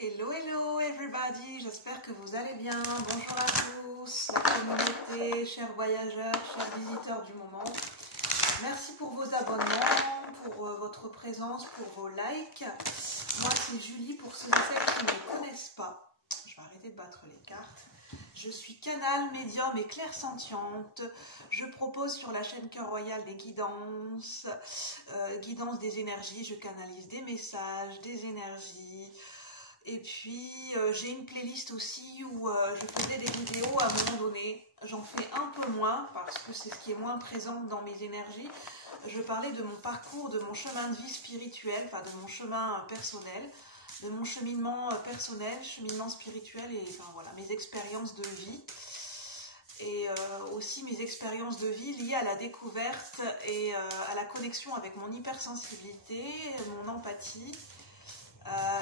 Hello, hello everybody, j'espère que vous allez bien. Bonjour à tous, la communauté, chers voyageurs, chers visiteurs du moment. Merci pour vos abonnements, pour votre présence, pour vos likes. Moi c'est Julie, pour ceux et celles qui ne me connaissent pas. Je vais arrêter de battre les cartes. Je suis canal, médium et clairsentiente. Je propose sur la chaîne Cœur Royal des guidances, guidances des énergies. Je canalise des messages, des énergies. Et puis j'ai une playlist aussi où je faisais des vidéos à un moment donné. J'en fais un peu moins parce que c'est ce qui est moins présent dans mes énergies. Je parlais de mon parcours, de mon chemin de vie spirituel, enfin de mon chemin personnel, de mon cheminement personnel, cheminement spirituel et enfin voilà, mes expériences de vie. Et aussi mes expériences de vie liées à la découverte et à la connexion avec mon hypersensibilité, mon empathie.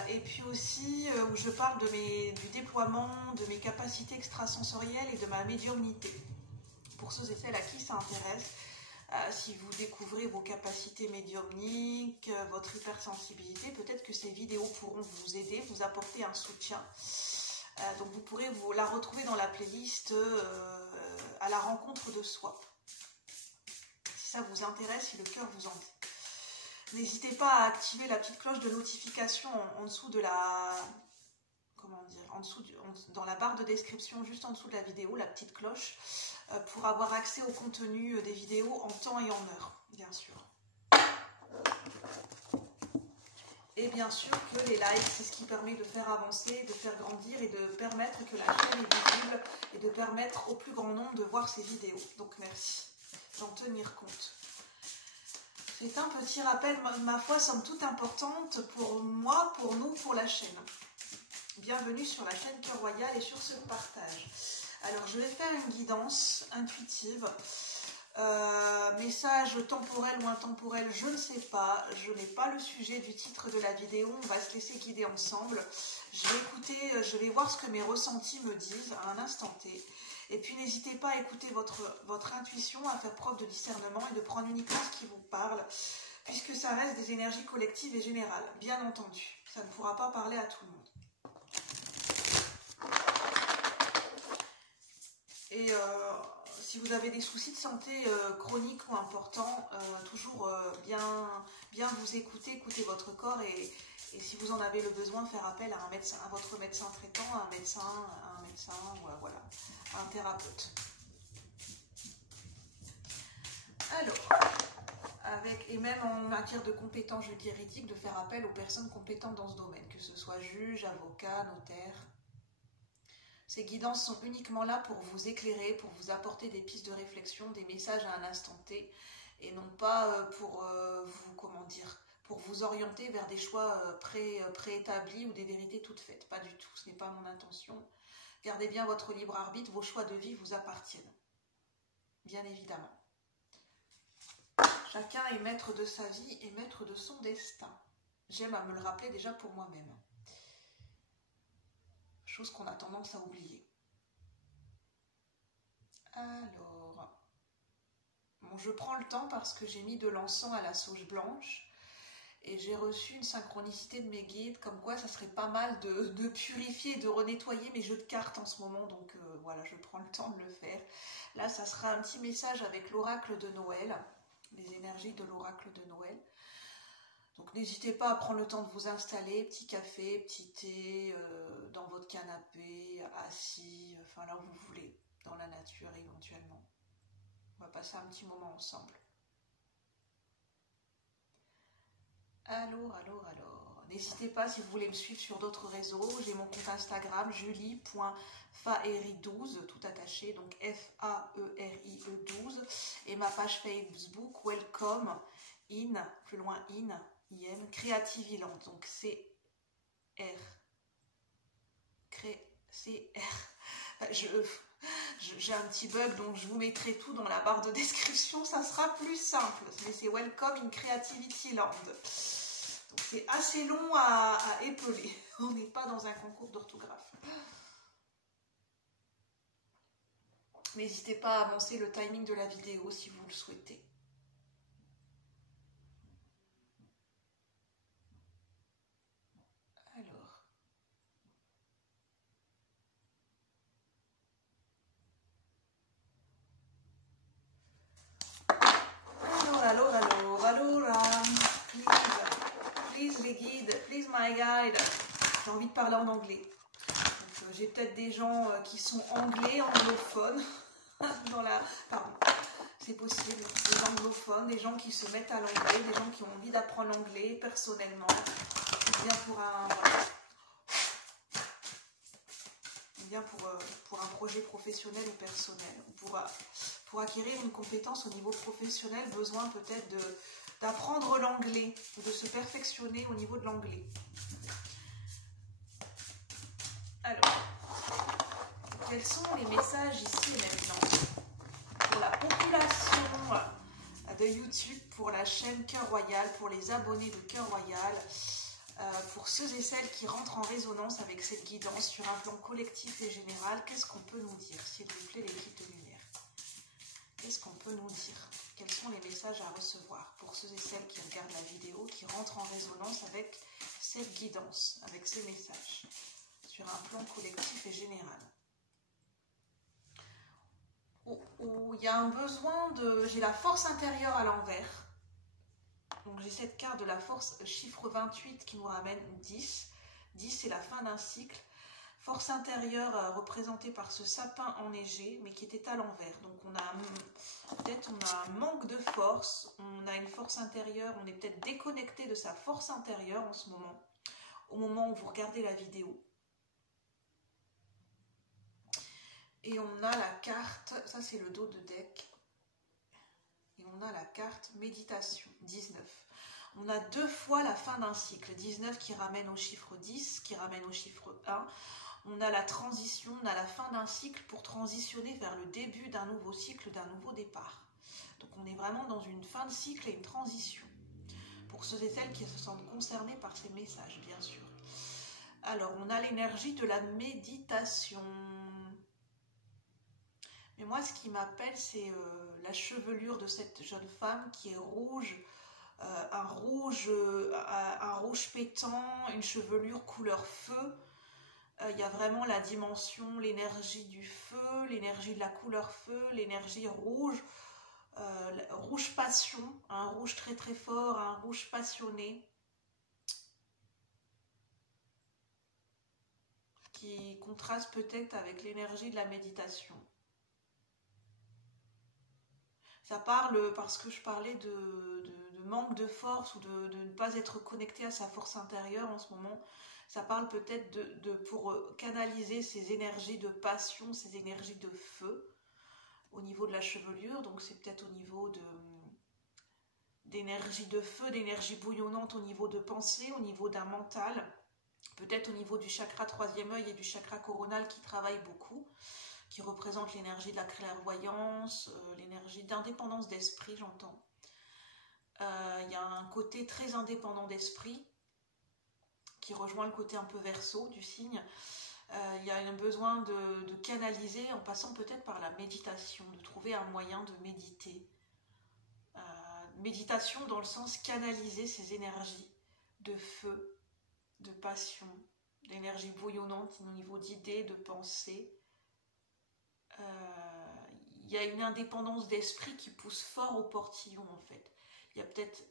Et puis aussi où je parle du déploiement de mes capacités extrasensorielles et de ma médiumnité. Pour ceux et celles à qui ça intéresse, si vous découvrez vos capacités médiumniques, votre hypersensibilité, peut-être que ces vidéos pourront vous aider, vous apporter un soutien. Donc vous pourrez la retrouver dans la playlist à la rencontre de soi. Si ça vous intéresse, si le cœur vous en dit. N'hésitez pas à activer la petite cloche de notification en dessous de la... Comment dire, dans la barre de description, juste en dessous de la vidéo, la petite cloche, pour avoir accès au contenu des vidéos en temps et en heure, bien sûr. Et bien sûr que les likes, c'est ce qui permet de faire avancer, de faire grandir et de permettre que la chaîne est visible et de permettre au plus grand nombre de voir ces vidéos. Donc merci d'en tenir compte. C'est un petit rappel, ma foi, somme toute importante pour moi, pour nous, pour la chaîne. Bienvenue sur la chaîne Cœur Royal et sur ce partage. Alors, je vais faire une guidance intuitive. Message temporel ou intemporel, je ne sais pas. Je n'ai pas le sujet du titre de la vidéo. On va se laisser guider ensemble. Je vais écouter, je vais voir ce que mes ressentis me disent à un instant T. Et puis n'hésitez pas à écouter votre intuition, à faire preuve de discernement et de prendre uniquement ce qui vous parle, puisque ça reste des énergies collectives et générales, bien entendu. Ça ne pourra pas parler à tout le monde. Et si vous avez des soucis de santé chroniques ou importants, toujours bien vous écouter votre corps et si vous en avez le besoin, faire appel à un médecin, à votre médecin traitant, un médecin, voilà, un thérapeute. Alors, et même en matière de compétences juridiques, de faire appel aux personnes compétentes dans ce domaine, que ce soit juge, avocat, notaire. Ces guidances sont uniquement là pour vous éclairer, pour vous apporter des pistes de réflexion, des messages à un instant T, et non pas pour pour vous orienter vers des choix préétablis ou des vérités toutes faites. Pas du tout, ce n'est pas mon intention. Gardez bien votre libre arbitre, vos choix de vie vous appartiennent. Bien évidemment. Chacun est maître de sa vie et maître de son destin. J'aime à me le rappeler déjà pour moi-même. Chose qu'on a tendance à oublier. Alors, bon, je prends le temps parce que j'ai mis de l'encens à la sauge blanche et j'ai reçu une synchronicité de mes guides comme quoi ça serait pas mal de purifier, de renettoyer mes jeux de cartes en ce moment. Donc voilà, je prends le temps de le faire. Là, ça sera un petit message avec l'oracle de Noël, les énergies de l'oracle de Noël. Donc n'hésitez pas à prendre le temps de vous installer, petit café, petit thé, dans votre canapé, assis, enfin là où vous voulez, dans la nature éventuellement. On va passer un petit moment ensemble. Alors. N'hésitez pas si vous voulez me suivre sur d'autres réseaux. J'ai mon compte Instagram, julie.faeri12, tout attaché, donc Faerie12. Et ma page Facebook, Welcome in, plus loin in, IM, Creativiland, donc C-R. J'ai un petit bug, donc je vous mettrai tout dans la barre de description, ça sera plus simple. Mais c'est Welcome in Creativity Land. Donc c'est assez long à épeler. On n'est pas dans un concours d'orthographe. N'hésitez pas à avancer le timing de la vidéo si vous le souhaitez. Alors, please my guide. J'ai envie de parler en anglais. J'ai peut-être des gens qui sont anglophones. Pardon, c'est possible. Des anglophones, des gens qui se mettent à l'anglais, des gens qui ont envie d'apprendre l'anglais personnellement. Bien pour un projet professionnel ou personnel. Pour acquérir une compétence au niveau professionnel, besoin peut-être d'apprendre l'anglais, de se perfectionner au niveau de l'anglais. Alors, quels sont les messages ici et maintenant pour la population de YouTube, pour la chaîne Cœur Royal, pour les abonnés de Cœur Royal, pour ceux et celles qui rentrent en résonance avec cette guidance sur un plan collectif et général? Qu'est-ce qu'on peut nous dire, s'il vous plaît, l'équipe de lumière? Qu'est-ce qu'on peut nous dire? Quels sont les messages à recevoir pour ceux et celles qui regardent la vidéo, qui rentrent en résonance avec cette guidance, avec ces messages, sur un plan collectif et général? Il y a un besoin de... J'ai la force intérieure à l'envers. Donc j'ai cette carte de la force, chiffre 28 qui nous ramène 10. 10, c'est la fin d'un cycle. Force intérieure représentée par ce sapin enneigé, mais qui était à l'envers. Donc on a un manque de force, on a une force intérieure, on est peut-être déconnecté de sa force intérieure en ce moment, au moment où vous regardez la vidéo. Et on a la carte, ça c'est le dos de deck, et on a la carte méditation, 19. On a 2 fois la fin d'un cycle, 19 qui ramène au chiffre 10, qui ramène au chiffre 1. On a la transition, on a la fin d'un cycle pour transitionner vers le début d'un nouveau cycle, d'un nouveau départ. Donc on est vraiment dans une fin de cycle et une transition. Pour ceux et celles qui se sentent concernés par ces messages, bien sûr. Alors, on a l'énergie de la méditation. Mais moi, ce qui m'appelle, c'est la chevelure de cette jeune femme qui est rouge, un rouge pétant, une chevelure couleur feu. Il y a vraiment la dimension, l'énergie du feu, l'énergie de la couleur feu, l'énergie rouge, rouge passion, un rouge très très fort, un rouge passionné, qui contraste peut-être avec l'énergie de la méditation. Ça parle, parce que je parlais de manque de force ou de ne pas être connecté à sa force intérieure en ce moment, ça parle peut-être pour canaliser ces énergies de passion, ces énergies de feu au niveau de la chevelure. Donc c'est peut-être au niveau d'énergie de feu, d'énergie bouillonnante au niveau de pensée, au niveau d'un mental, peut-être au niveau du chakra 3e œil et du chakra coronal qui travaille beaucoup, qui représente l'énergie de la clairvoyance, l'énergie d'indépendance d'esprit, j'entends. Il y a un côté très indépendant d'esprit qui rejoint le côté un peu verseau du signe. Il y a un besoin de canaliser en passant peut-être par la méditation, de trouver un moyen de méditer. Méditation dans le sens canaliser ces énergies de feu, de passion, d'énergie bouillonnante au niveau d'idées, de pensées. Il y a une indépendance d'esprit qui pousse fort au portillon en fait. Il y a peut-être,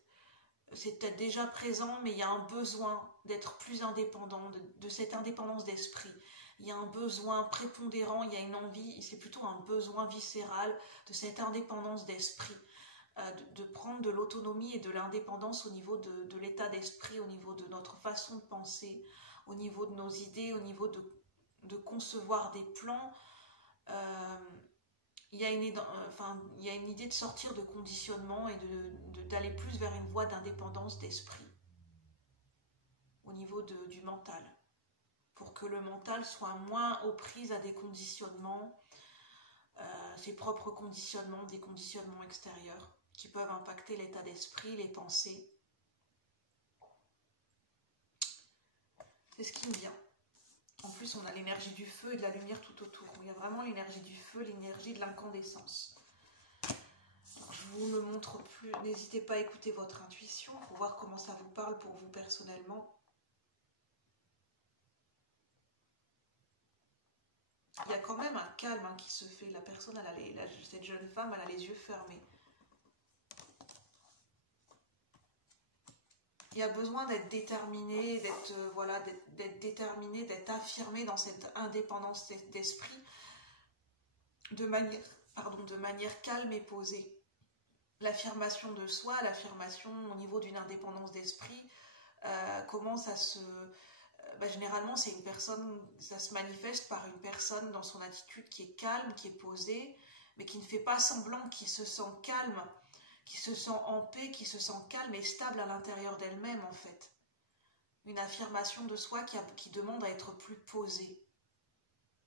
c'est peut-être déjà présent, mais il y a un besoin d'être plus indépendant, de cette indépendance d'esprit. Il y a un besoin prépondérant, il y a une envie, c'est plutôt un besoin viscéral de cette indépendance d'esprit, de prendre de l'autonomie et de l'indépendance au niveau de l'état d'esprit, au niveau de notre façon de penser, au niveau de nos idées, au niveau de concevoir des plans. Il y a une idée de sortir de conditionnement et d'aller plus vers une voie d'indépendance d'esprit au niveau du mental, pour que le mental soit moins aux prises à des conditionnements, ses propres conditionnements, des conditionnements extérieurs qui peuvent impacter l'état d'esprit, les pensées. C'est ce qui me vient. En plus, on a l'énergie du feu et de la lumière tout autour. Il y a vraiment l'énergie du feu, l'énergie de l'incandescence. Je vous ne montre plus. N'hésitez pas à écouter votre intuition pour voir comment ça vous parle pour vous personnellement. Il y a quand même un calme qui se fait. La personne, cette jeune femme, elle a les yeux fermés. il y a besoin d'être déterminé, d'être déterminé, d'être affirmé dans cette indépendance d'esprit de manière calme et posée. L'affirmation de soi, l'affirmation au niveau d'une indépendance d'esprit, comment ça se... généralement, c'est une personne, ça se manifeste par une personne dans son attitude qui est calme, qui est posée, mais qui ne fait pas semblant, qui se sent calme, qui se sent en paix, qui se sent calme et stable à l'intérieur d'elle-même, en fait. Une affirmation de soi qui demande à être plus posée,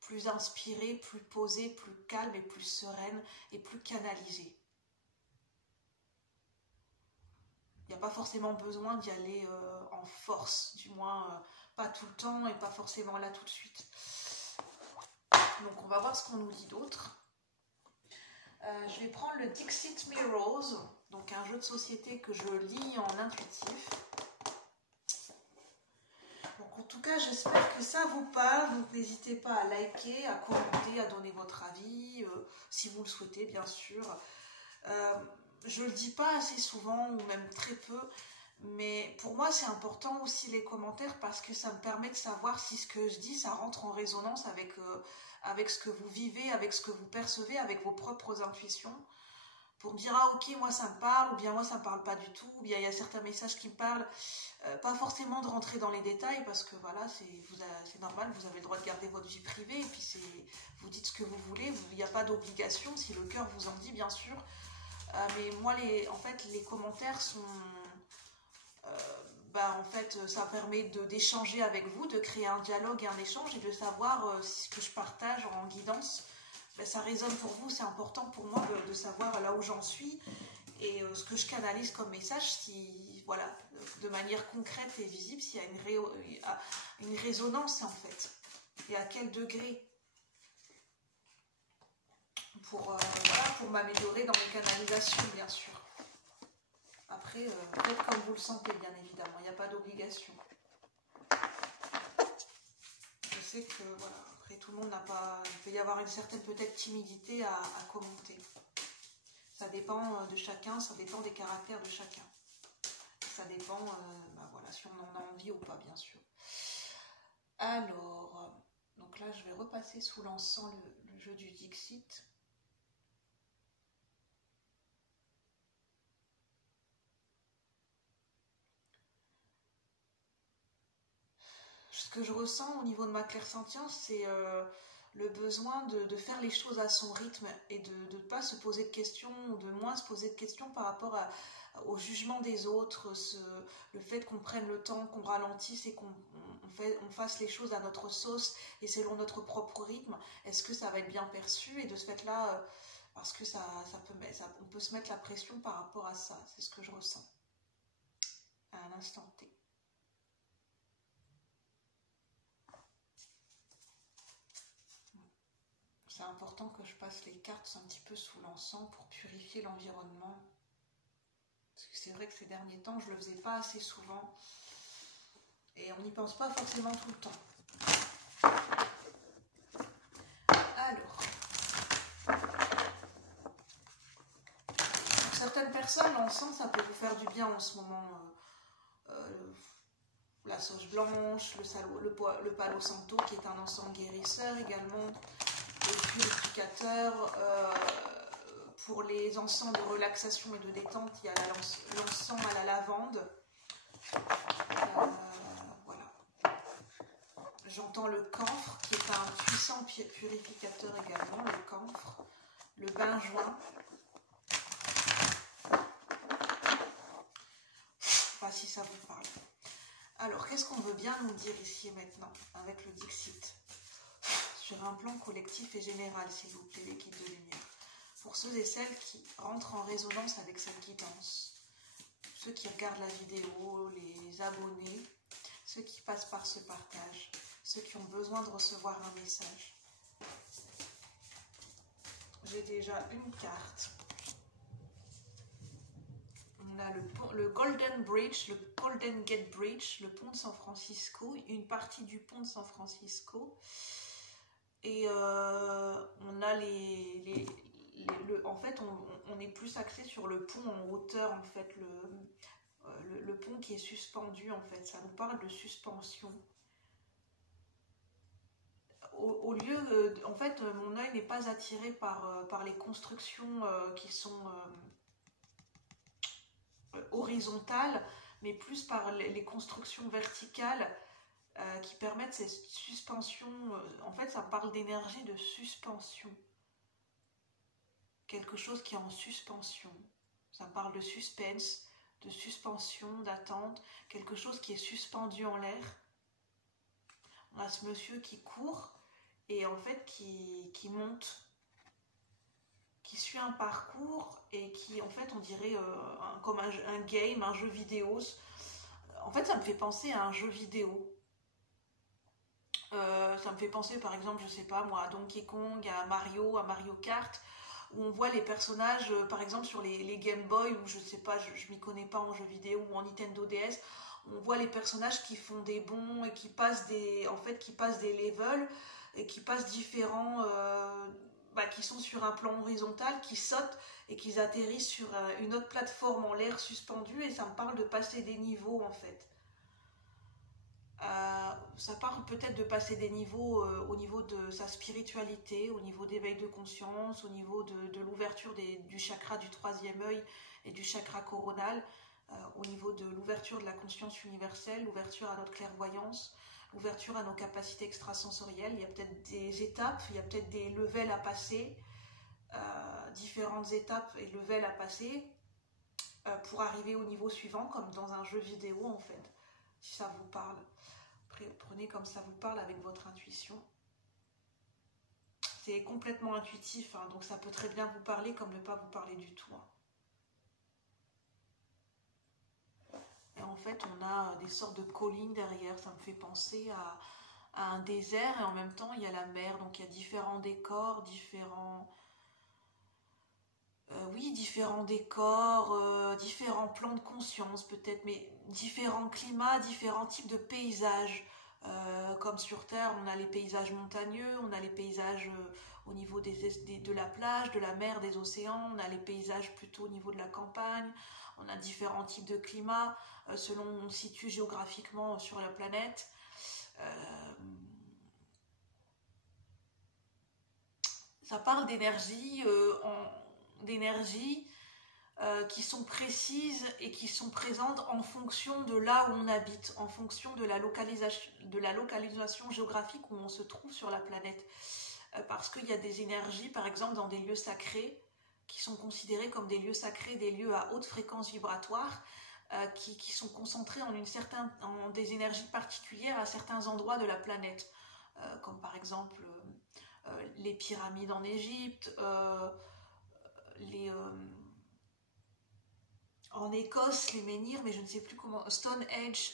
plus inspirée, plus posée, plus calme et plus sereine et plus canalisée. Il n'y a pas forcément besoin d'y aller en force, du moins pas tout le temps et pas forcément là tout de suite. Donc on va voir ce qu'on nous dit d'autre. Je vais prendre le Dixit Mirrors, donc un jeu de société que je lis en intuitif. Donc en tout cas, j'espère que ça vous parle. Donc n'hésitez pas à liker, à commenter, à donner votre avis, si vous le souhaitez, bien sûr. Je le dis pas assez souvent, ou même très peu, mais pour moi, c'est important aussi les commentaires parce que ça me permet de savoir si ce que je dis, ça rentre en résonance avec ce que vous vivez, avec ce que vous percevez, avec vos propres intuitions. Pour me dire, ah ok, moi ça me parle, ou bien moi ça me parle pas du tout, ou bien il y a certains messages qui me parlent. Pas forcément de rentrer dans les détails, parce que voilà, c'est normal, vous avez le droit de garder votre vie privée, et puis vous dites ce que vous voulez, il n'y a pas d'obligation, si le cœur vous en dit, bien sûr. Mais moi, en fait, les commentaires sont... en fait, ça permet d'échanger avec vous, de créer un dialogue et un échange, et de savoir si ce que je partage en guidance, ça résonne pour vous. C'est important pour moi de savoir là où j'en suis, et ce que je canalise comme message, si, voilà, de manière concrète et visible, s'il y a une résonance, en fait, et à quel degré. Pour m'améliorer dans mes canalisations, bien sûr. Après, faites comme vous le sentez, bien évidemment, il n'y a pas d'obligation. Je sais que, voilà, après tout le monde n'a pas... Il peut y avoir une certaine peut-être timidité à commenter. Ça dépend de chacun, ça dépend des caractères de chacun. Ça dépend, voilà, si on en a envie ou pas, bien sûr. Alors, donc là, je vais repasser sous l'encens le jeu du Dixit. Ce que je ressens au niveau de ma clairsentience, c'est le besoin de faire les choses à son rythme et de ne pas se poser de questions, ou de moins se poser de questions par rapport au jugement des autres, le fait qu'on prenne le temps, qu'on ralentisse et qu'on fasse les choses à notre sauce et selon notre propre rythme. Est-ce que ça va être bien perçu? Et de ce fait-là, parce que on peut se mettre la pression par rapport à ça. C'est ce que je ressens à un instant T. C'est important que je passe les cartes un petit peu sous l'encens pour purifier l'environnement. Parce que c'est vrai que ces derniers temps, je ne le faisais pas assez souvent. Et on n'y pense pas forcément tout le temps. Alors. Pour certaines personnes, l'encens, ça peut vous faire du bien en ce moment. La sauge blanche, le palo santo, qui est un encens guérisseur également. Le purificateur, pour les encens de relaxation et de détente, il y a l'encens à la lavande. Voilà. J'entends le camphre, qui est un puissant purificateur également, le camphre. Le benjoin. Enfin, si ça vous parle. Alors, qu'est-ce qu'on veut bien nous dire ici maintenant, avec le Dixit ? Sur un plan collectif et général, s'il vous plaît, les guides de lumière. Pour ceux et celles qui rentrent en résonance avec cette guidance, ceux qui regardent la vidéo, les abonnés, ceux qui passent par ce partage, ceux qui ont besoin de recevoir un message. J'ai déjà une carte. On a le Golden Bridge, le Golden Gate Bridge, le pont de San Francisco, une partie du pont de San Francisco. Et on a en fait, on est plus axé sur le pont en hauteur, en fait, le pont qui est suspendu en fait, ça nous parle de suspension. Au lieu, en fait, mon œil n'est pas attiré par les constructions qui sont horizontales, mais plus par les constructions verticales qui permettent cette suspension. En fait, ça parle d'énergie de suspension. Quelque chose qui est en suspension. Ça parle de suspense, de suspension, d'attente. Quelque chose qui est suspendu en l'air. On a ce monsieur qui court et en fait qui monte, qui suit un parcours et qui, en fait, on dirait comme un game, un jeu vidéo. En fait, ça me fait penser à un jeu vidéo. Ça me fait penser, par exemple, je sais pas moi, à Donkey Kong, à Mario Kart, où on voit les personnages, par exemple, sur les Game Boy, ou je sais pas, je m'y connais pas en jeu vidéo, ou en Nintendo DS, on voit les personnages qui font des bonds et qui passent des levels, et qui passent différents... qui sont sur un plan horizontal, qui sautent et qui atterrissent sur une autre plateforme en l'air suspendue, et ça me parle de passer des niveaux en fait. Ça parle peut-être de passer des niveaux au niveau de sa spiritualité, au niveau d'éveil de conscience, au niveau de l'ouverture du chakra du troisième œil et du chakra coronal, au niveau de l'ouverture de la conscience universelle, l'ouverture à notre clairvoyance, l'ouverture à nos capacités extrasensorielles. Il y a peut-être des étapes, il y a peut-être des levels à passer, différentes étapes et levels à passer pour arriver au niveau suivant, comme dans un jeu vidéo en fait, si ça vous parle. Prenez comme ça vous parle avec votre intuition. C'est complètement intuitif, hein, donc ça peut très bien vous parler comme ne pas vous parler du tout. Hein. Et en fait, on a des sortes de collines derrière, ça me fait penser à un désert, et en même temps, il y a la mer, donc il y a différents décors, différents plans de conscience peut-être, mais différents climats, différents types de paysages. Comme sur Terre, on a les paysages montagneux, on a les paysages au niveau de la plage, de la mer, des océans, on a les paysages plutôt au niveau de la campagne, on a différents types de climats selon où on se situe géographiquement sur la planète. Ça parle d'énergie, qui sont précises et qui sont présentes en fonction de là où on habite, en fonction de la localisation géographique où on se trouve sur la planète. Parce qu'il y a des énergies, par exemple, dans des lieux sacrés, qui sont considérés comme des lieux sacrés, des lieux à haute fréquence vibratoire, qui sont concentrés en des énergies particulières à certains endroits de la planète, comme par exemple les pyramides en Égypte, en Écosse, les menhirs, mais je ne sais plus comment, Stonehenge,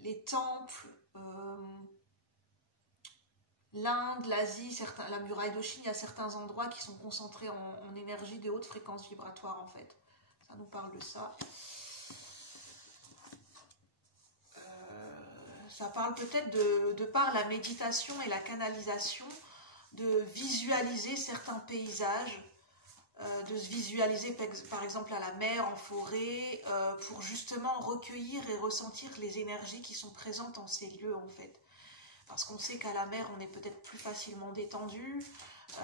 les temples, l'Inde, l'Asie, la muraille de Chine, il y a certains endroits qui sont concentrés en énergie de haute fréquence vibratoire en fait. Ça nous parle de ça. Ça parle peut-être de par la méditation et la canalisation, de visualiser certains paysages, de se visualiser par exemple à la mer, en forêt, pour justement recueillir et ressentir les énergies qui sont présentes en ces lieux en fait. Parce qu'on sait qu'à la mer, on est peut-être plus facilement détendu.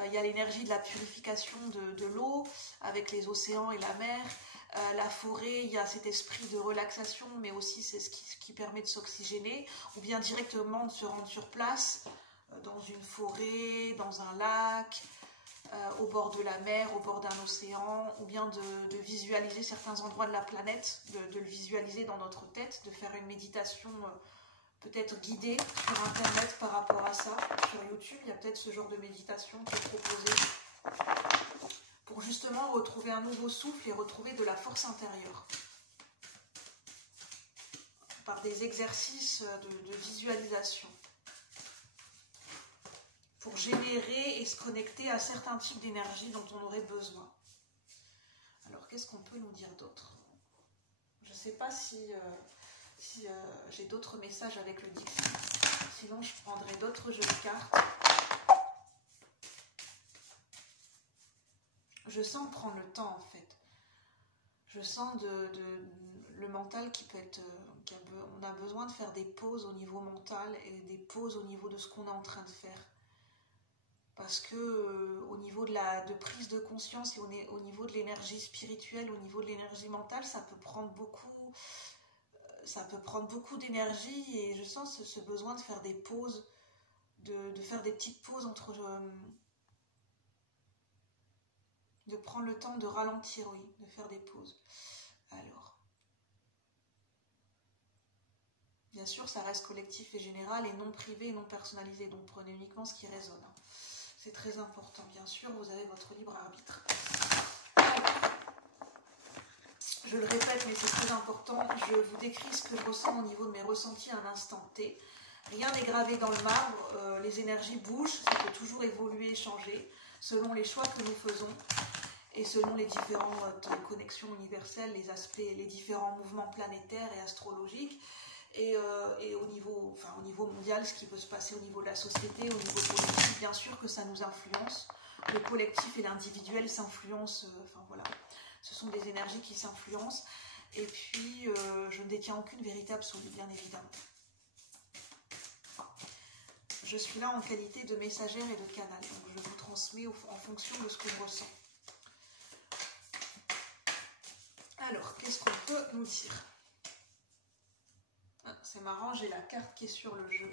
Il y a l'énergie de la purification de l'eau avec les océans et la mer. La forêt, il y a cet esprit de relaxation, mais aussi c'est ce qui permet de s'oxygéner, ou bien directement de se rendre sur place, dans une forêt, dans un lac, au bord de la mer, au bord d'un océan, ou bien de visualiser certains endroits de la planète, de le visualiser dans notre tête, de faire une méditation peut-être guidée sur internet par rapport à ça. Sur YouTube, il y a peut-être ce genre de méditation qui est proposée pour justement retrouver un nouveau souffle et retrouver de la force intérieure. Par des exercices de visualisation. Pour générer et se connecter à certains types d'énergie dont on aurait besoin. Alors, qu'est-ce qu'on peut nous dire d'autre? Je ne sais pas si j'ai d'autres messages avec le Dixit. Sinon, je prendrai d'autres jeux de cartes. Je sens prendre le temps, en fait. Je sens le mental qui peut être... on a besoin de faire des pauses au niveau mental et des pauses au niveau de ce qu'on est en train de faire. Parce que au niveau de prise de conscience et au niveau de l'énergie spirituelle, au niveau de l'énergie mentale, ça peut prendre beaucoup d'énergie, et je sens ce besoin de faire des pauses, de faire des petites pauses entre... de prendre le temps de ralentir, oui, de faire des pauses. Alors, bien sûr, ça reste collectif et général et non privé et non personnalisé, donc prenez uniquement ce qui résonne. C'est très important, bien sûr, vous avez votre libre arbitre. Je le répète, mais c'est très important, je vous décris ce que je ressens au niveau de mes ressentis à un instant T. Rien n'est gravé dans le marbre, les énergies bougent, ça peut toujours évoluer, changer, selon les choix que nous faisons et selon les différentes connexions universelles, les aspects, les différents mouvements planétaires et astrologiques, et au niveau mondial, ce qui peut se passer au niveau de la société, au niveau politique, bien sûr que ça nous influence. Le collectif et l'individuel s'influencent, voilà, ce sont des énergies qui s'influencent, et puis je ne détiens aucune vérité absolue, bien évidemment. Je suis là en qualité de messagère et de canal, donc je vous transmets en fonction de ce que je ressens. Alors, qu'est-ce qu'on peut nous dire? C'est marrant, j'ai la carte qui est sur le jeu.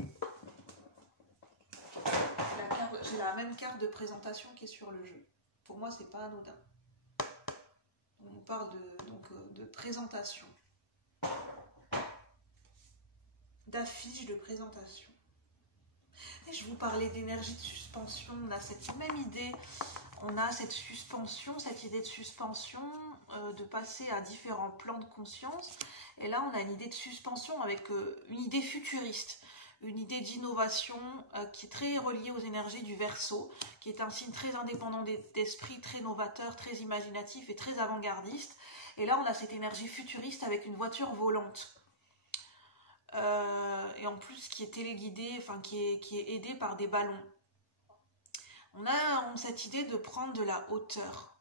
J'ai la même carte de présentation qui est sur le jeu. Pour moi, c'est pas anodin. On nous parle de présentation. D'affiche de présentation. Et je vous parlais d'énergie de suspension. On a cette même idée. On a cette idée de suspension, de passer à différents plans de conscience. Et là, on a une idée de suspension avec une idée futuriste, une idée d'innovation qui est très reliée aux énergies du Verseau, qui est un signe très indépendant d'esprit, très novateur, très imaginatif et très avant-gardiste. Et là, on a cette énergie futuriste avec une voiture volante. Et en plus, qui est téléguidée, qui est aidée par des ballons. On a cette idée de prendre de la hauteur.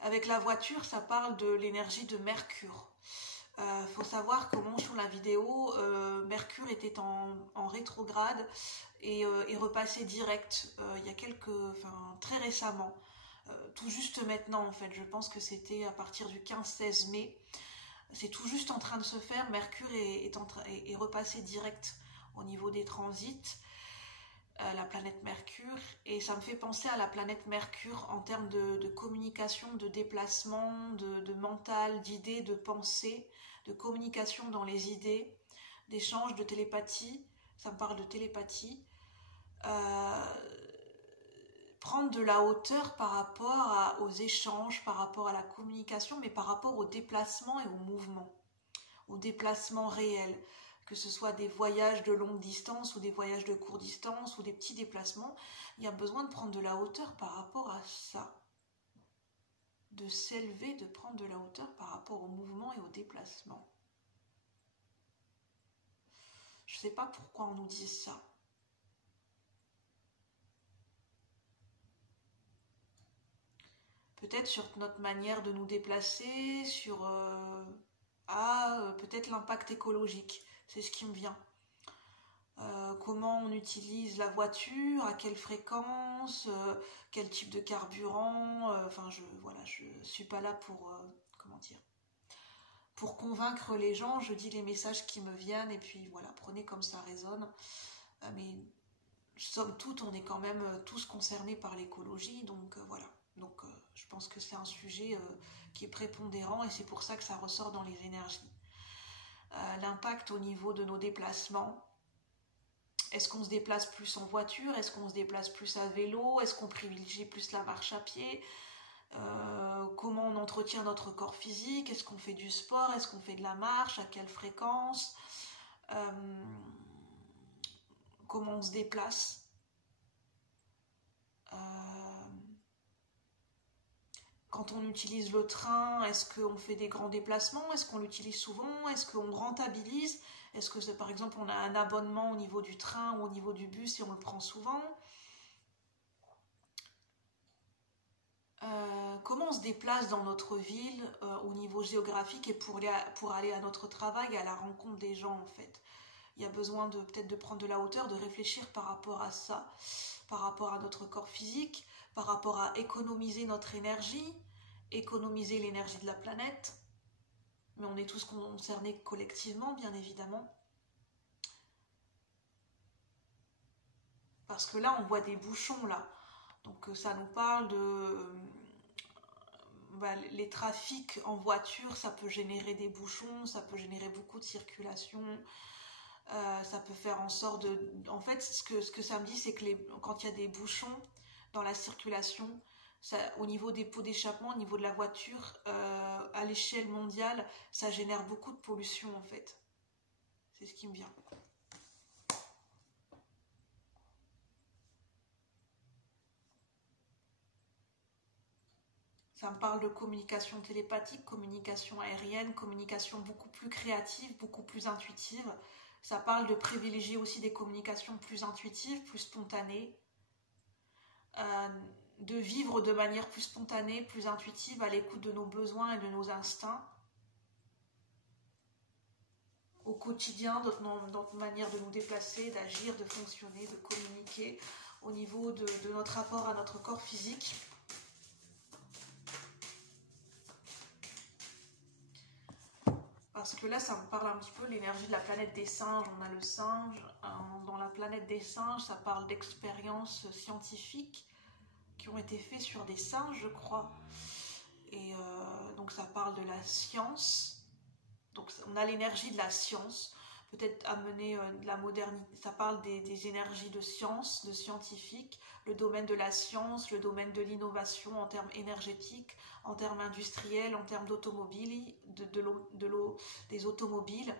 Avec la voiture, ça parle de l'énergie de Mercure. Faut savoir qu'au moment où je tourne la vidéo, Mercure était en rétrograde et est repassé direct il y a très récemment, tout juste maintenant en fait. Je pense que c'était à partir du 15-16 mai. C'est tout juste en train de se faire. Mercure est repassé direct au niveau des transits. La planète Mercure, et ça me fait penser à la planète Mercure en termes de communication, de déplacement, de mental, d'idées, de pensée, de communication dans les idées, d'échange, de télépathie. Ça me parle de télépathie. Prendre de la hauteur par rapport aux échanges, par rapport à la communication, mais par rapport au déplacement et au mouvement, au déplacement réel. Que ce soit des voyages de longue distance ou des voyages de courte distance ou des petits déplacements, il y a besoin de prendre de la hauteur par rapport à ça. De s'élever, de prendre de la hauteur par rapport au mouvement et au déplacement. Je ne sais pas pourquoi on nous dit ça. Peut-être sur notre manière de nous déplacer, sur peut-être l'impact écologique. C'est ce qui me vient. Comment on utilise la voiture, à quelle fréquence, quel type de carburant. Je suis pas là pour pour convaincre les gens. Je dis les messages qui me viennent et puis voilà, prenez comme ça résonne. Mais somme toute, on est quand même tous concernés par l'écologie, donc voilà. Donc je pense que c'est un sujet qui est prépondérant et c'est pour ça que ça ressort dans les énergies. L'impact au niveau de nos déplacements. Est-ce qu'on se déplace plus en voiture? Est-ce qu'on se déplace plus à vélo? Est-ce qu'on privilégie plus la marche à pied? Comment on entretient notre corps physique? Est-ce qu'on fait du sport? Est-ce qu'on fait de la marche? À quelle fréquence? Comment on se déplace? Quand on utilise le train, est-ce qu'on fait des grands déplacements? Est-ce qu'on l'utilise souvent? Est-ce qu'on rentabilise? Est-ce que, par exemple, on a un abonnement au niveau du train ou au niveau du bus et on le prend souvent? comment on se déplace dans notre ville au niveau géographique et pour aller à notre travail, à la rencontre des gens en fait. Il y a besoin peut-être de prendre de la hauteur, de réfléchir par rapport à ça, par rapport à notre corps physique, par rapport à économiser notre énergie, économiser l'énergie de la planète. Mais on est tous concernés collectivement, bien évidemment. Parce que là, on voit des bouchons, là. Donc ça nous parle de... les trafics en voiture, ça peut générer des bouchons, ça peut générer beaucoup de circulation, ça peut faire en sorte de... En fait, ce que ça me dit, c'est que quand il y a des bouchons dans la circulation, au niveau des pots d'échappement, au niveau de la voiture, à l'échelle mondiale, ça génère beaucoup de pollution en fait. C'est ce qui me vient. Ça me parle de communication télépathique, communication aérienne, communication beaucoup plus créative, beaucoup plus intuitive. Ça parle de privilégier aussi des communications plus intuitives, plus spontanées. De vivre de manière plus spontanée, plus intuitive, à l'écoute de nos besoins et de nos instincts. Au quotidien, notre manière de nous déplacer, d'agir, de fonctionner, de communiquer, au niveau de notre rapport à notre corps physique. Parce que là, ça me parle un petit peu de l'énergie de la planète des singes. On a le singe. Dans la planète des singes, ça parle d'expériences scientifiques qui ont été faites sur des singes, je crois. Et donc, ça parle de la science. Donc, on a l'énergie de la science. Peut-être amener de la modernité. Ça parle des énergies de science, de scientifiques, le domaine de la science, le domaine de l'innovation en termes énergétiques, en termes industriels, en termes d'automobile, des automobiles.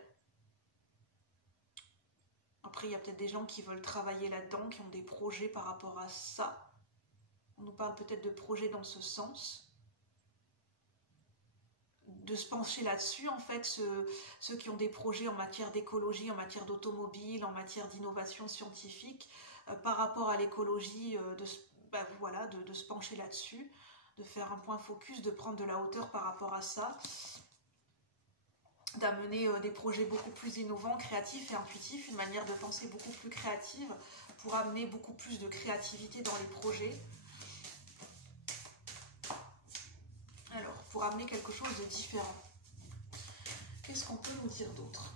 Après, il y a peut-être des gens qui veulent travailler là-dedans, qui ont des projets par rapport à ça. On nous parle peut-être de projets dans ce sens. De se pencher là-dessus, en fait, ceux qui ont des projets en matière d'écologie, en matière d'automobile, en matière d'innovation scientifique, par rapport à l'écologie, de se pencher là-dessus, de faire un point focus, de prendre de la hauteur par rapport à ça, d'amener des projets beaucoup plus innovants, créatifs et intuitifs, une manière de penser beaucoup plus créative pour amener beaucoup plus de créativité dans les projets. Alors, pour amener quelque chose de différent. Qu'est-ce qu'on peut nous dire d'autre?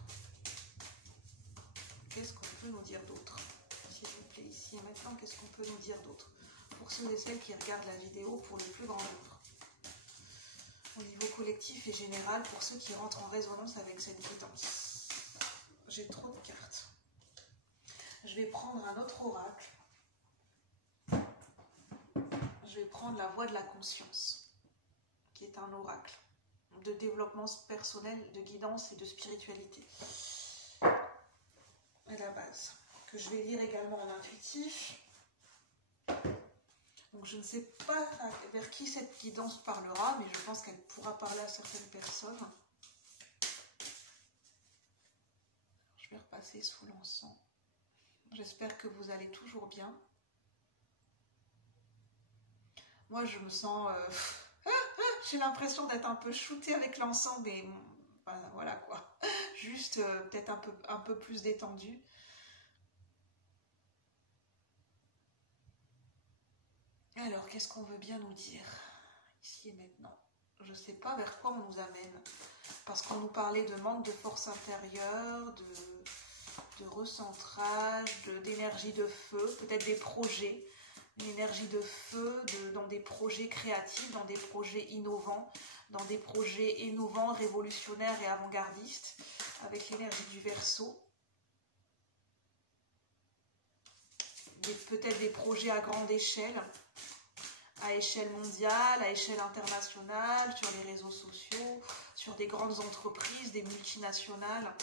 Qu'est-ce qu'on peut nous dire d'autre? S'il vous plaît, ici et maintenant, qu'est-ce qu'on peut nous dire d'autre? Pour ceux et celles qui regardent la vidéo pour le plus grand nombre. Au niveau collectif et général, pour ceux qui rentrent en résonance avec cette guidance. J'ai trop de cartes. Je vais prendre un autre oracle. Je vais prendre la voix de la conscience, qui est un oracle de développement personnel, de guidance et de spiritualité à la base, que je vais lire également en intuitif. Donc je ne sais pas vers qui cette guidance parlera, mais je pense qu'elle pourra parler à certaines personnes. Je vais repasser sous l'encens. J'espère que vous allez toujours bien. Moi je me sens... j'ai l'impression d'être un peu shootée avec l'encens, mais voilà quoi. Juste peut-être un peu plus détendue. Alors, qu'est-ce qu'on veut bien nous dire ici et maintenant? Je ne sais pas vers quoi on nous amène. Parce qu'on nous parlait de manque de force intérieure, de recentrage, d'énergie de feu, peut-être des projets. Une énergie de feu dans des projets créatifs, dans des projets innovants, révolutionnaires et avant-gardistes, avec l'énergie du Verseau. Peut-être des projets à grande échelle, à échelle mondiale, à échelle internationale, sur les réseaux sociaux, sur des grandes entreprises, des multinationales.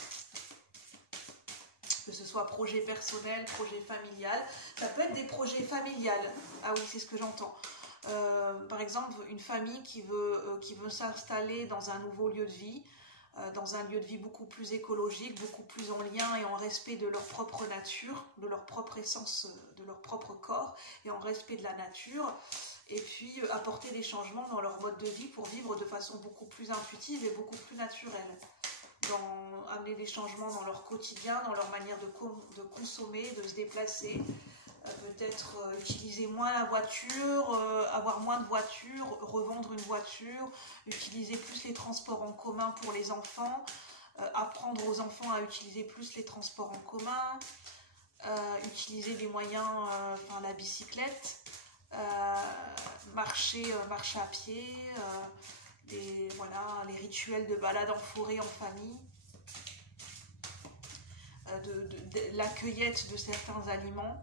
Que ce soit projet personnel, projet familial. Ça peut être des projets familiales. Ah oui, c'est ce que j'entends. Par exemple, une famille qui veut s'installer dans un nouveau lieu de vie. dans un lieu de vie beaucoup plus écologique, beaucoup plus en lien et en respect de leur propre nature, de leur propre essence, de leur propre corps et en respect de la nature. Et puis apporter des changements dans leur mode de vie pour vivre de façon beaucoup plus intuitive et beaucoup plus naturelle. Amener des changements dans leur quotidien, dans leur manière de consommer, de se déplacer, peut-être utiliser moins la voiture, avoir moins de voitures, revendre une voiture, utiliser plus les transports en commun pour les enfants, apprendre aux enfants à utiliser plus les transports en commun, utiliser des moyens, la bicyclette, marcher à pied, les rituels de balade en forêt en famille, la cueillette de certains aliments,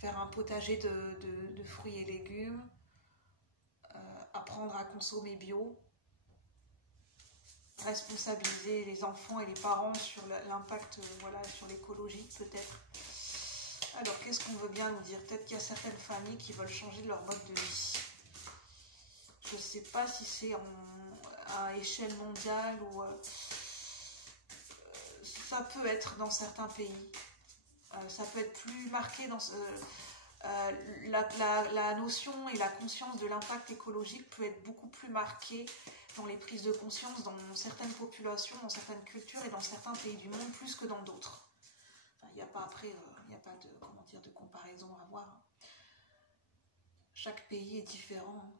faire un potager de fruits et légumes, apprendre à consommer bio, responsabiliser les enfants et les parents sur l'impact sur l'écologie peut-être. Alors qu'est-ce qu'on veut bien nous dire? Peut-être qu'il y a certaines familles qui veulent changer leur mode de vie. Je ne sais pas si c'est à échelle mondiale ou ça peut être dans certains pays. Ça peut être plus marqué dans la notion et la conscience de l'impact écologique peut être beaucoup plus marquée dans les prises de conscience dans certaines populations, dans certaines cultures et dans certains pays du monde plus que dans d'autres. Il n'y a pas de comparaison à avoir. Chaque pays est différent.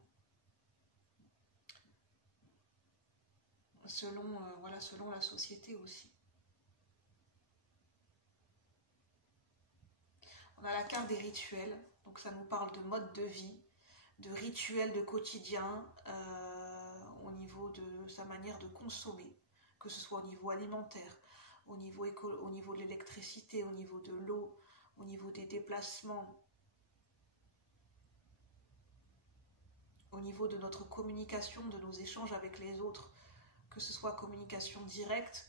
Selon la société aussi. On a la carte des rituels, donc ça nous parle de mode de vie, de rituels de quotidien au niveau de sa manière de consommer, que ce soit au niveau alimentaire, au niveau de l'électricité, au niveau de l'eau, au niveau des déplacements, au niveau de notre communication, de nos échanges avec les autres, que ce soit communication directe,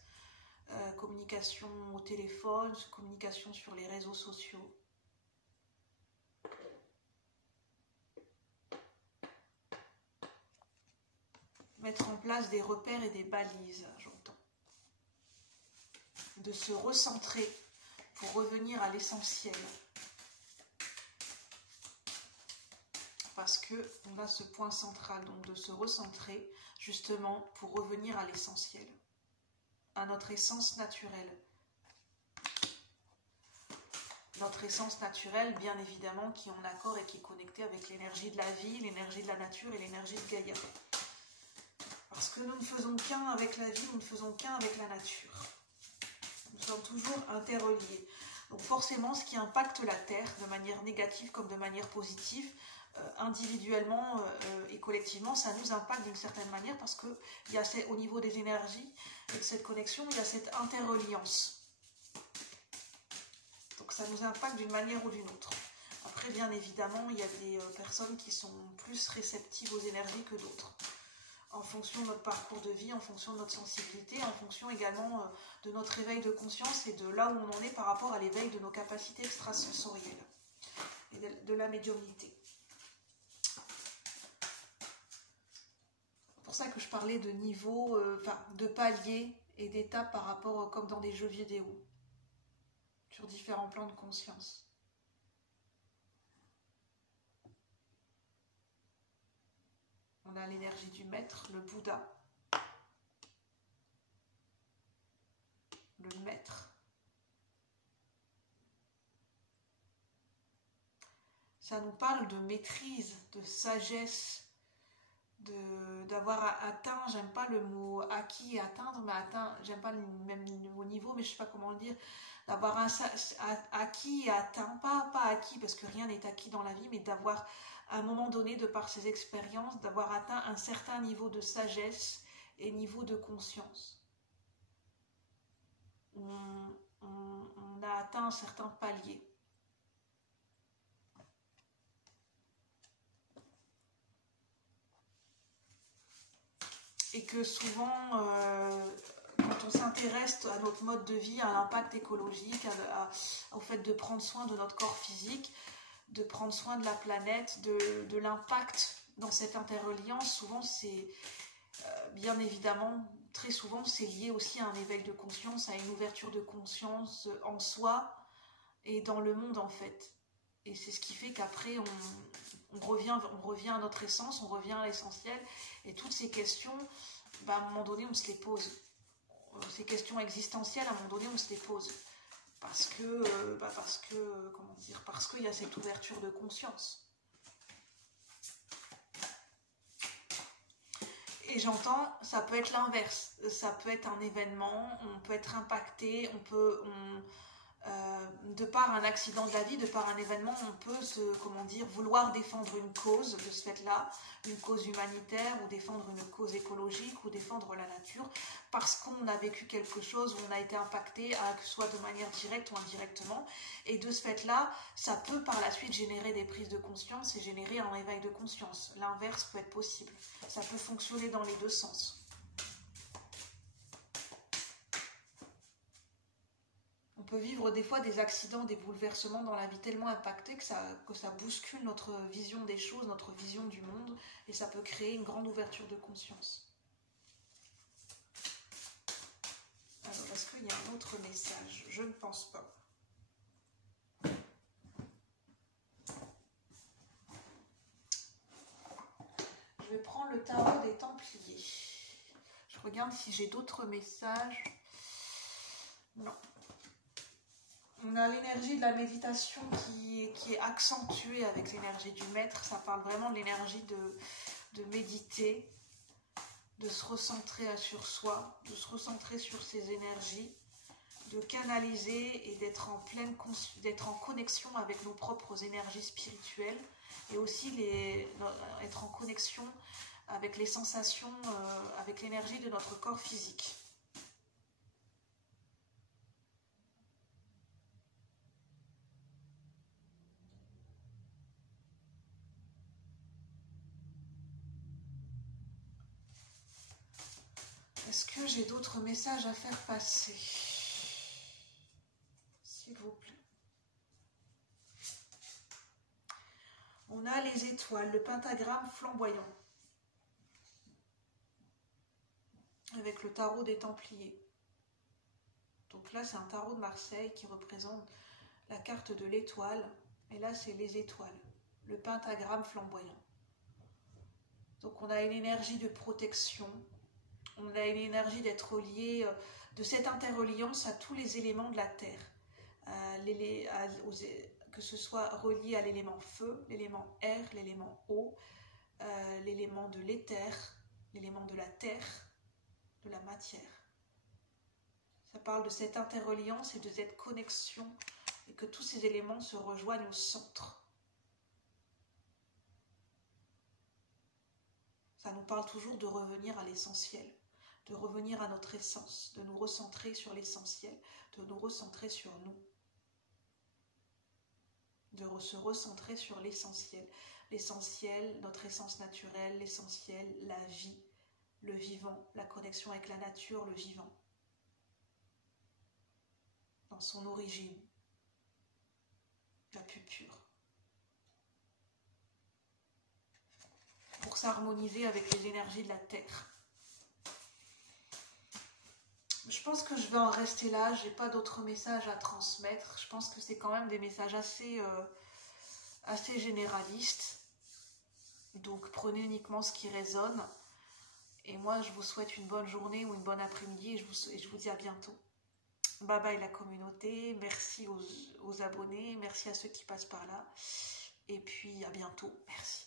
communication au téléphone, communication sur les réseaux sociaux. Mettre en place des repères et des balises, j'entends. De se recentrer pour revenir à l'essentiel. Parce qu'on a ce point central, donc de se recentrer justement pour revenir à l'essentiel, à notre essence naturelle. Notre essence naturelle, bien évidemment, qui est en accord et qui est connectée avec l'énergie de la vie, l'énergie de la nature et l'énergie de Gaïa. Parce que nous ne faisons qu'un avec la vie, nous ne faisons qu'un avec la nature. Nous sommes toujours interreliés. Donc forcément, ce qui impacte la Terre de manière négative comme de manière positive, individuellement et collectivement, ça nous impacte d'une certaine manière parce qu'il y a au niveau des énergies et de cette connexion, il y a cette interreliance. Donc ça nous impacte d'une manière ou d'une autre. Après, bien évidemment, il y a des personnes qui sont plus réceptives aux énergies que d'autres. En fonction de notre parcours de vie, en fonction de notre sensibilité, en fonction également de notre éveil de conscience et de là où on en est par rapport à l'éveil de nos capacités extrasensorielles et de la médiumnité. C'est pour ça que je parlais de niveau, de paliers et d'étapes par rapport, comme dans des jeux vidéo, sur différents plans de conscience. On a l'énergie du maître, le Bouddha, le maître. Ça nous parle de maîtrise, de sagesse, d'avoir atteint, j'aime pas le mot acquis et atteindre, mais atteint, j'aime pas le même niveau, mais je sais pas comment le dire, d'avoir acquis et atteint, pas acquis parce que rien n'est acquis dans la vie, mais d'avoir à un moment donné, de par ses expériences, d'avoir atteint un certain niveau de sagesse et niveau de conscience. On a atteint un certain palier. Et que souvent, quand on s'intéresse à notre mode de vie, à l'impact écologique, au fait de prendre soin de notre corps physique, de prendre soin de la planète, de l'impact dans cette interreliance, souvent bien évidemment, très souvent, c'est lié aussi à un éveil de conscience, à une ouverture de conscience en soi et dans le monde, en fait. Et c'est ce qui fait qu'après, on revient à notre essence, on revient à l'essentiel. Et toutes ces questions, à un moment donné, on se les pose. Ces questions existentielles, à un moment donné, on se les pose. Parce qu'il y a cette ouverture de conscience. Et j'entends, ça peut être l'inverse. Ça peut être un événement, on peut être impacté, de par un accident de la vie, de par un événement, on peut vouloir défendre une cause de ce fait-là, une cause humanitaire, ou défendre une cause écologique, ou défendre la nature, parce qu'on a vécu quelque chose, où on a été impacté, que ce soit de manière directe ou indirectement. Et de ce fait-là, ça peut par la suite générer des prises de conscience et générer un éveil de conscience. L'inverse peut être possible. Ça peut fonctionner dans les deux sens. On peut vivre des fois des accidents, des bouleversements dans la vie tellement impactés que ça bouscule notre vision des choses, notre vision du monde, et ça peut créer une grande ouverture de conscience. Alors, est-ce qu'il y a un autre message? Je ne pense pas. Je vais prendre le tarot des Templiers. Je regarde si j'ai d'autres messages. Non. On a l'énergie de la méditation qui est accentuée avec l'énergie du maître. Ça parle vraiment de l'énergie de méditer, de se recentrer sur soi, de se recentrer sur ses énergies, de canaliser et d'être en connexion avec nos propres énergies spirituelles et aussi être en connexion avec les sensations, avec l'énergie de notre corps physique. Est-ce que j'ai d'autres messages à faire passer? S'il vous plaît. On a les étoiles, le pentagramme flamboyant. Avec le tarot des Templiers. Donc là, c'est un tarot de Marseille qui représente la carte de l'étoile. Et là, c'est les étoiles. Le pentagramme flamboyant. Donc on a une énergie de protection. On a une énergie d'être lié, de cette interreliance à tous les éléments de la Terre. Que ce soit relié à l'élément feu, l'élément air, l'élément eau, l'élément de l'éther, l'élément de la terre, de la matière. Ça parle de cette interreliance et de cette connexion et que tous ces éléments se rejoignent au centre. Ça nous parle toujours de revenir à l'essentiel, de revenir à notre essence, de nous recentrer sur l'essentiel, de nous recentrer sur nous. De se recentrer sur l'essentiel. L'essentiel, notre essence naturelle, l'essentiel, la vie, le vivant, la connexion avec la nature, le vivant. Dans son origine, la plus pure. Pour s'harmoniser avec les énergies de la Terre. Je pense que je vais en rester là, j'ai pas d'autres messages à transmettre. Je pense que c'est quand même des messages assez généralistes. Donc prenez uniquement ce qui résonne. Et moi je vous souhaite une bonne journée ou une bonne après-midi et je vous dis à bientôt. Bye bye la communauté, merci aux abonnés, merci à ceux qui passent par là. Et puis à bientôt, merci.